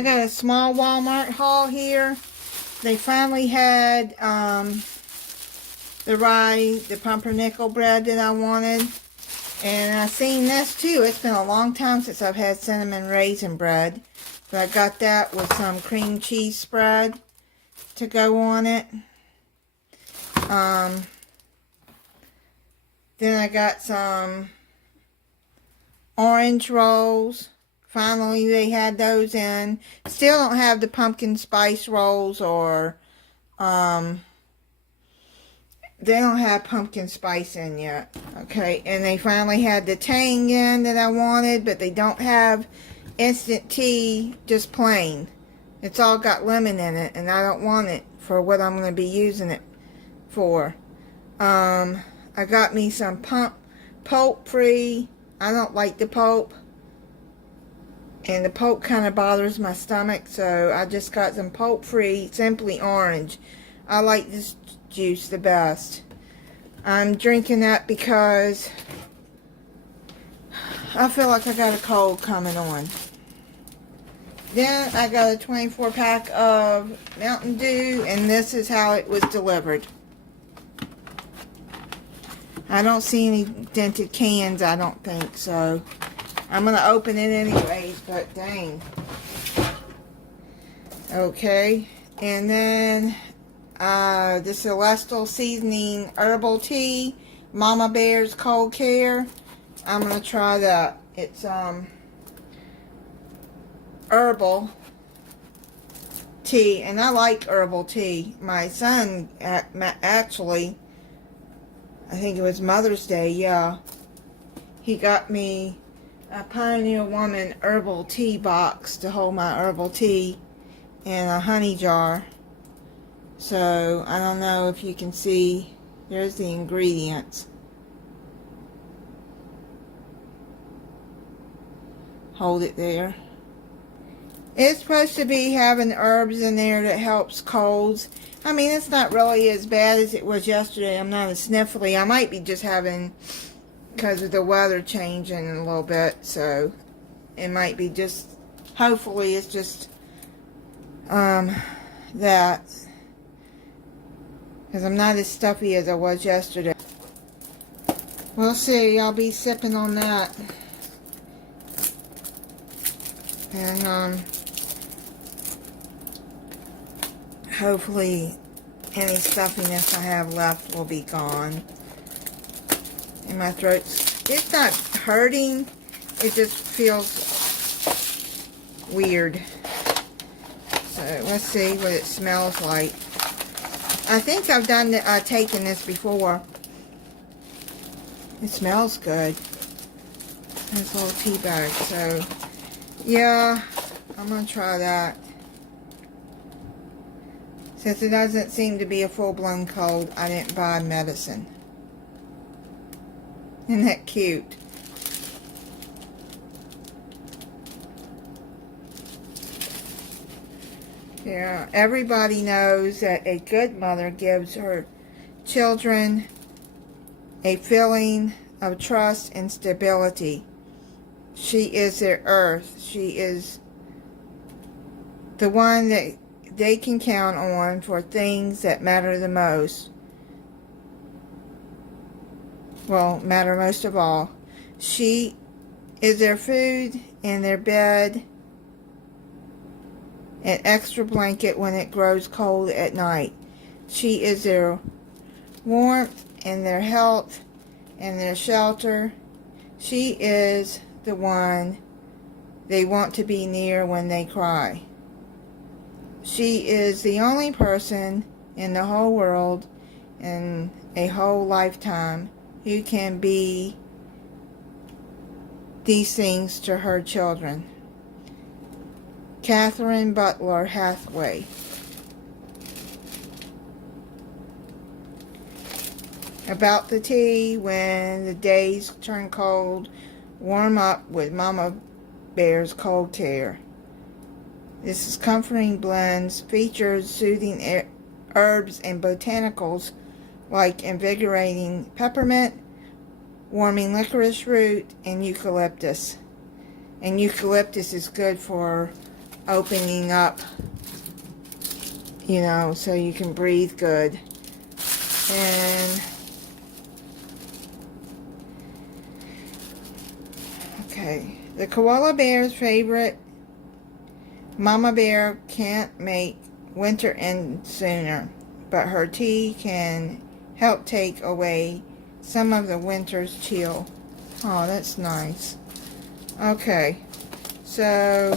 I got a small Walmart haul here. They finally had the pumpernickel bread that I wanted. And I seen this too. It's been a long time since I've had cinnamon raisin bread. But I got that with some cream cheese spread to go on it. Then I got some orange rolls. Finally, they had those in. Still don't have the pumpkin spice rolls or, they don't have pumpkin spice in yet. Okay, and they finally had the tang in that I wanted, but they don't have instant tea, just plain. It's all got lemon in it, and I don't want it for what I'm going to be using it for. I got me some pulp free. I don't like the pulp. And the pulp kind of bothers my stomach, so I just got some pulp-free, simply orange. I like this juice the best. I'm drinking that because I feel like I got a cold coming on. Then I got a 24-pack of Mountain Dew, and this is how it was delivered. I don't see any dented cans, I don't think, so I'm going to open it anyways, but dang. Okay, and then the Celestial Seasoning Herbal Tea, Mama Bear's Cold Care. I'm going to try that. It's herbal tea, and I like herbal tea. My son, actually, I think it was Mother's Day, yeah, he got me a Pioneer Woman herbal tea box to hold my herbal tea and a honey jar. So I don't know if you can see, there's the ingredients. Hold it there. It's supposed to be having herbs in there that helps colds. I mean, it's not really as bad as it was yesterday. I'm not as sniffly. I might be just having, because of the weather changing a little bit, so it might be just, hopefully it's just that, because I'm not as stuffy as I was yesterday. We'll see. I'll be sipping on that, and hopefully any stuffiness I have left will be gone. And my throat's, it's not hurting, it just feels weird. So let's see what it smells like. I think I've taken this before. It smells good. This little tea bag. So yeah, I'm gonna try that. Since it doesn't seem to be a full-blown cold, I didn't buy medicine. Isn't that cute? Yeah, everybody knows that a good mother gives her children a feeling of trust and stability. She is their earth. She is the one that they can count on for things that matter the most. Well, matter most of all. She is their food and their bed, an extra blanket when it grows cold at night. She is their warmth and their health and their shelter. She is the one they want to be near when they cry. She is the only person in the whole world, in a whole lifetime, who can be these things to her children. Catherine Butler Hathaway. About the tea, when the days turn cold, warm up with Mama Bear's Cold Care. This is comforting blends, features soothing herbs and botanicals like invigorating peppermint, warming licorice root, and eucalyptus. And eucalyptus is good for opening up, you know, so you can breathe good. And okay, the koala bear's favorite mama bear can't make winter end sooner, but her tea can help take away some of the winter's chill. Oh, that's nice. Okay, so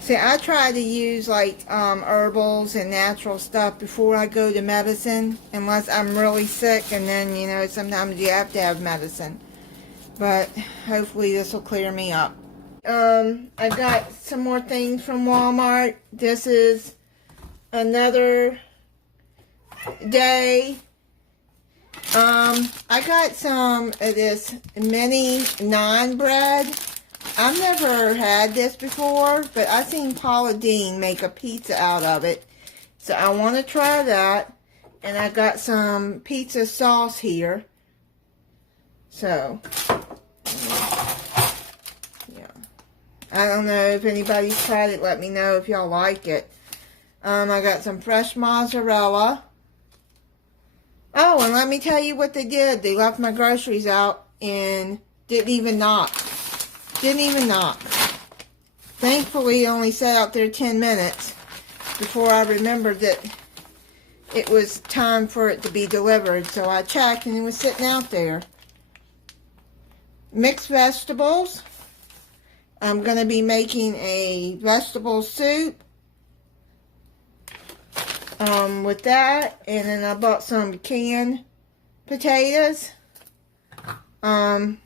see, I try to use like herbals and natural stuff before I go to medicine, unless I'm really sick, and then, you know, sometimes you have to have medicine. But hopefully this will clear me up. I got some more things from Walmart. This is another day. I got some of this mini naan bread. I've never had this before, but I seen Paula Deen make a pizza out of it. So I want to try that. And I got some pizza sauce here. So, yeah. I don't know if anybody's tried it. Let me know if y'all like it. I got some fresh mozzarella. Oh, and let me tell you what they did. They left my groceries out and didn't even knock. Didn't even knock. Thankfully, it only sat out there 10 minutes before I remembered that it was time for it to be delivered. So I checked and it was sitting out there. Mixed vegetables. I'm going to be making a vegetable soup with that. And then I bought some canned potatoes. I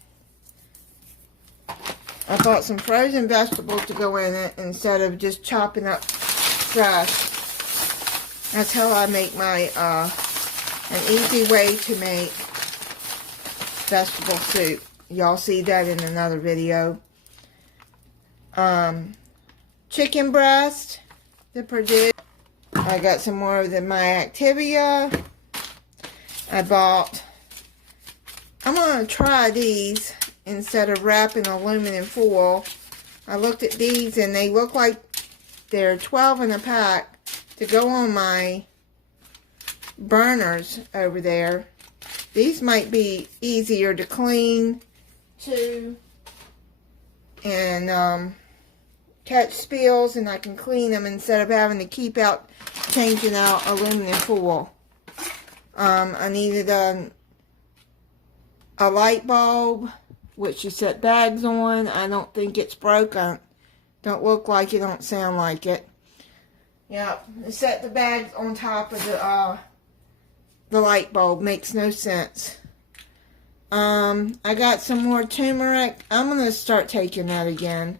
bought some frozen vegetables to go in it instead of just chopping up fresh. That's how I make my, an easy way to make vegetable soup. Y'all see that in another video. Chicken breast to Purdue. I got some more of the My Activia. I'm going to try these instead of wrapping aluminum foil. I looked at these and they look like they're 12 in a pack to go on my burners over there. These might be easier to clean too, and catch spills, and I can clean them instead of having to keep changing out aluminum foil. I needed a light bulb, which you set bags on. I don't think it's broken. Don't look like it, don't sound like it. Yep, set the bags on top of the light bulb. Makes no sense. I got some more turmeric. I'm going to start taking that again.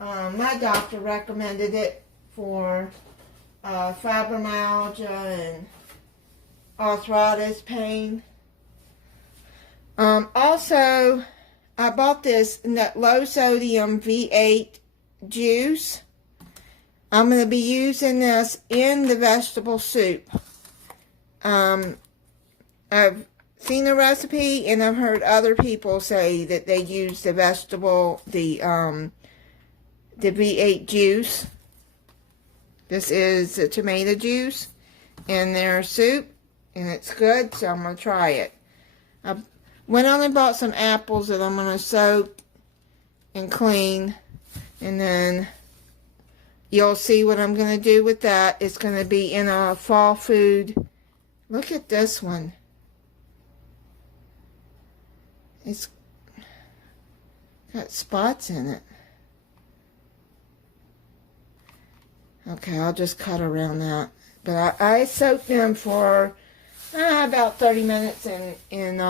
My doctor recommended it for fibromyalgia and arthritis pain. Also, I bought this low sodium V8 juice. I'm going to be using this in the vegetable soup. I've seen the recipe and I've heard other people say that they use the V8 juice. This is the tomato juice in their soup, and it's good, so I'm going to try it. I went on and bought some apples that I'm going to soak and clean, and then you'll see what I'm going to do with that. It's going to be in a fall food. Look at this one. It's got spots in it. Okay, I'll just cut around that. But I soaked them for about 30 minutes in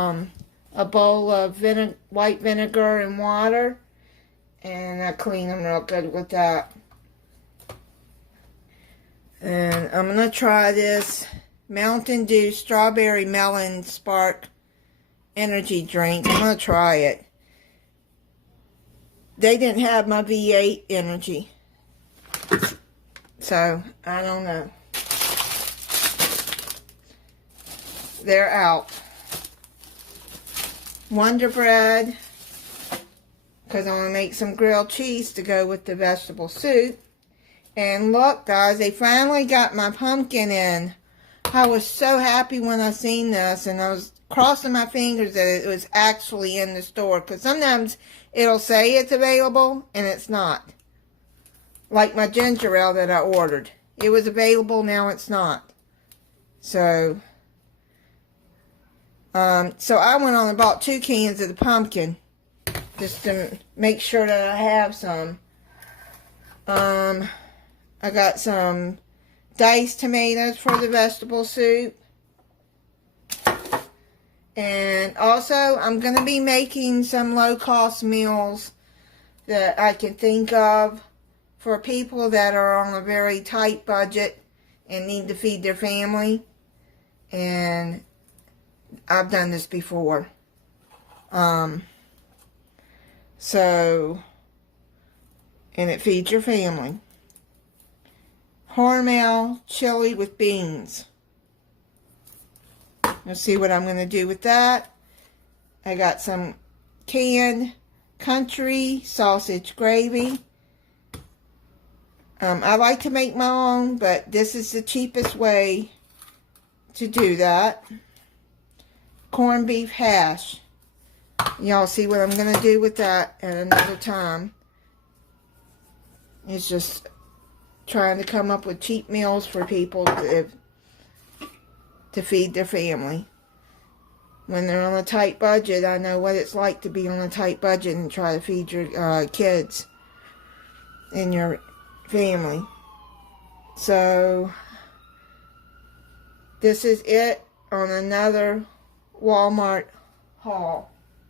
a bowl of white vinegar and water. And I clean them real good with that. And I'm going to try this Mountain Dew Strawberry Melon Spark energy drink. I'm going to try it. They didn't have my V8 energy. So, I don't know. They're out. Wonder Bread. because I want to make some grilled cheese to go with the vegetable soup. And look, guys, they finally got my pumpkin in. I was so happy when I seen this, and I was crossing my fingers that it was actually in the store, because sometimes it'll say it's available and it's not. Like my ginger ale that I ordered. It was available, now it's not. So I went on and bought 2 cans of the pumpkin just to make sure that I have some. I got some diced tomatoes for the vegetable soup. And also, I'm going to be making some low-cost meals that I can think of for people that are on a very tight budget and need to feed their family. And I've done this before. And it feeds your family. Hormel Chili with beans. Let's see what I'm going to do with that. I got some canned country sausage gravy. I like to make my own, but this is the cheapest way to do that. Corned beef hash. Y'all see what I'm going to do with that at another time. It's just trying to come up with cheap meals for people to feed their family. When they're on a tight budget, I know what it's like to be on a tight budget and try to feed your kids and your family. So, this is it on another Walmart haul.